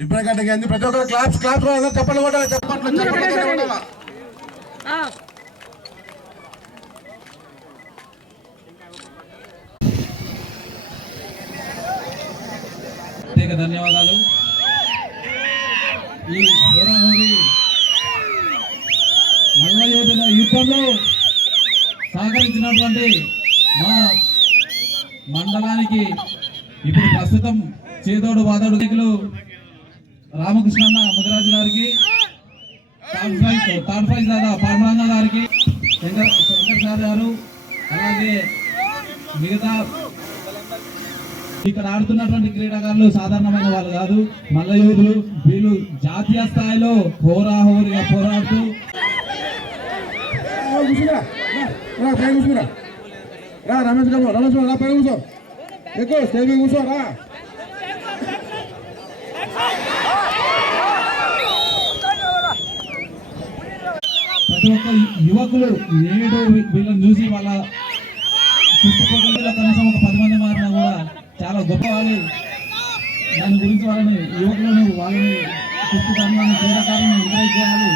ఇప్పుడే గంటకి ప్రతి ఒక్కరు క్లాప్స్ క్లాప్స్ చెప్పండి కొట్టాలి చెప్పట్లు ప్రత్యేక ధన్యవాదాలు. ఈ హోరాహోరి మల్ల యోధుల యుద్ధంలో సహకరించినటువంటి మా మండలానికి ఇప్పుడు ప్రస్తుతం చేదోడు వాదోడు నాయకులు రామకృష్ణ ముదిరాజు గారికి థర్డ్ దాదా పాండురంగ గారికి శంకర్ శంకర్ సార్ గారు అలాగే మిగతా ఇక్కడ ఆడుతున్నటువంటి క్రీడాకారులు సాధారణమైన వాళ్ళు కాదు మల్ల వీళ్ళు జాతీయ స్థాయిలో హోరాహోరీగా పోరాడుతూ కూర్చురా రా రా రమేష్ గారు రమేష్ గారు రా పైన కూర్చో ఎక్కువ కూర్చో రా ప్రతి ఒక్క యువకులు నేడు వీళ్ళని చూసి వాళ్ళ చుట్టుపక్కల కనీసం ఒక పది మంది మారినా కూడా చాలా గొప్ప వాళ్ళు. దాని గురించి వాళ్ళని యువకులను వాళ్ళని పుస్తకాలను క్రీడాకారులను ఎంకరేజ్ చేయాలి.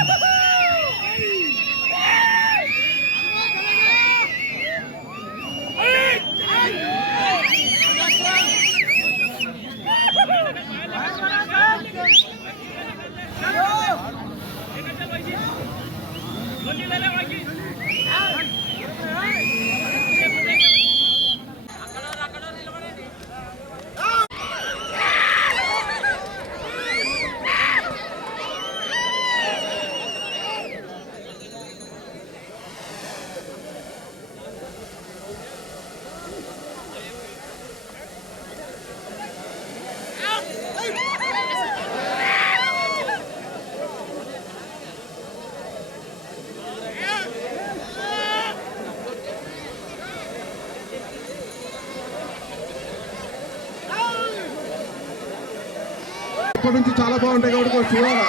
ఇప్పటి నుంచి చాలా బాగుంటాయి కాబట్టి కొంచెం చూడాలా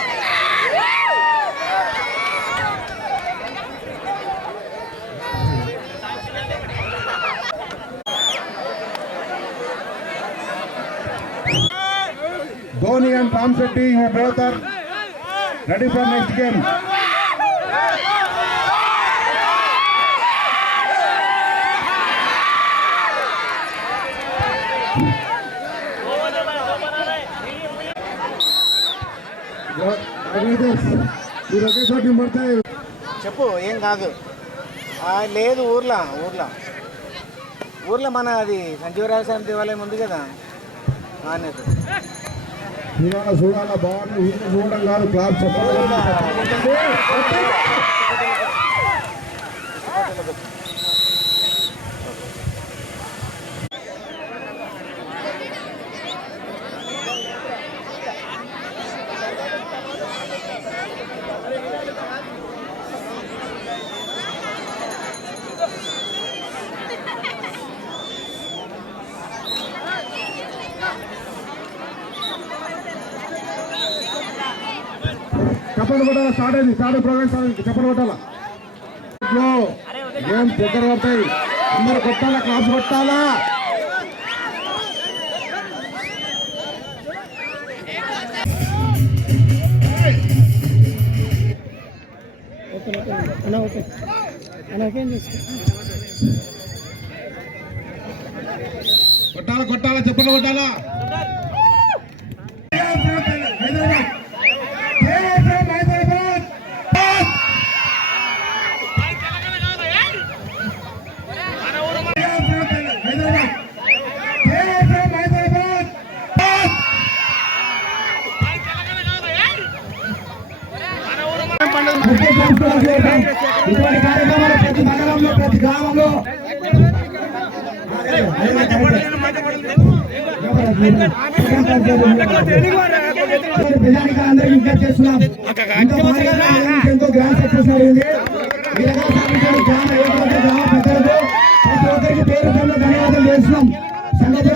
Dhoni and Ram Shetty you both are ready for next game మీరు ఒకే చోట పడతాయి చెప్పు ఏం కాదు. లేదు ఊర్లో ఊర్లో. ఊర్లో మన అది సంజీవరాయ స్వామి దేవాలయం ఉంది కదా? మానేది చూడాలా చూడాలా బాగుంది చూడడం కాదు క్లాస్ చెప్పాలి? చెప్పండి కొట్టాల? స్టార్ట్ అయింది స్టార్ట్ ప్రోగ్రామ్ స్టార్ట్ అయింది. చెప్పండి కొట్టాలా? ఏం దగ్గర పడతాయి? అందరు కొట్టాలా? క్లాస్ కొట్టాలా? కొట్టాలా కొట్టాలా? చెప్పండి కొట్టాలా? ఇటువంటి కార్యక్రమాలు ప్రతి మండలంలో ప్రతి గ్రామంలో. విజ్ఞప్తి చేస్తున్నాం. ఎంతో గ్రాండ్ సక్సెస్ అయింది. గ్రామ పెద్దలకు. ప్రతి ఒక్కరికి పేరు ధన్యవాదాలు చేస్తున్నాం సంగతి